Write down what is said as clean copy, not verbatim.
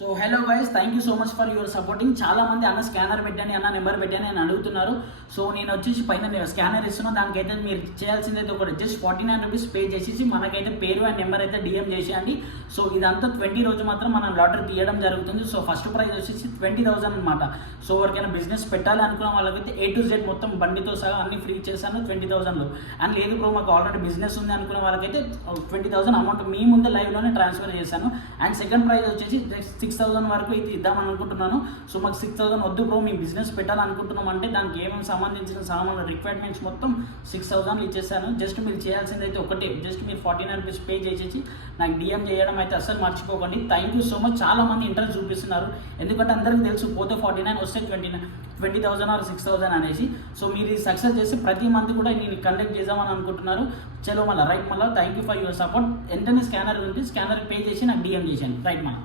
So hello guys, thank you so much for your supporting. చాలా మంది అన్న scanner పెట్టాను, అన్న నెంబర్ పెట్టాను అని అడుగుతున్నారు. సో నేను వచ్చేసి పైన స్కానర్ ఇస్తున్నాను. దానికైతే మీరు చేయాల్సిందైతే ఒకటి జస్ట్ 49 రూపీస్ పే చేసేసి మనకైతే పేరు అండ్ నెంబర్ అయితే డిఎం చేసేయండి. సో ఇదంతా 20 రోజు మాత్రం మనం లాటరీ తీయడం జరుగుతుంది. సో ఫస్ట్ ప్రైజ్ వచ్చేసి 20,000 అనమాట. సో ఎవరికైనా బిజినెస్ పెట్టాలి అనుకున్న వాళ్ళకైతే A to Z మొత్తం బండితో సహా అన్ని ఫ్రీ చేశాను 20,000లో. అండ్ లేదు బ్రో మాకు ఆల్రెడీ బిజినెస్ ఉంది అనుకున్న వాళ్ళకైతే 20,000 అమౌంట్ మీ ముందు లైవ్లోనే ట్రాన్స్ఫర్ చేశాను. అండ్ సెకండ్ ప్రైజ్ వచ్చేసి 6,000 వరకు ఇది ఇద్దామని అనుకుంటున్నాను. సో మాకు 6,000 వద్దు బ్రో, మేము బిజినెస్ పెట్టాలనుకుంటున్నాం అంటే దానికి ఏమేమి సంబంధించిన సామాన్లు రిక్వైర్మెంట్స్ మొత్తం 6,000 ఇచ్చేసాను. జస్ట్ మీరు చేయాల్సింది అయితే ఒకటే, జస్ట్ మీరు 49 రూపీస్ పే చేసేసి నాకు డిఎం చేయడం అయితే అస్సలు మర్చిపోకండి. Thank you so much. చాలా మంది ఇంట్రెస్ట్ చూపిస్తున్నారు, ఎందుకంటే అందరికీ తెలుసు పోతే 49 వస్తే 20,000 ఆర్ 6,000 అనేసి. సో మీరు సక్సెస్ చేసి ప్రతి మంత్ కూడా నేను కండక్ట్ చేద్దామని అనుకుంటున్నారు. చలో మళ్ళీ రైట్, మళ్ళీ thank you for your support. వెంటనే స్కానర్ ఉంది, స్కానర్ పే చేసి నాకు డిఎం చేశాను రైట్ మళ్ళీ.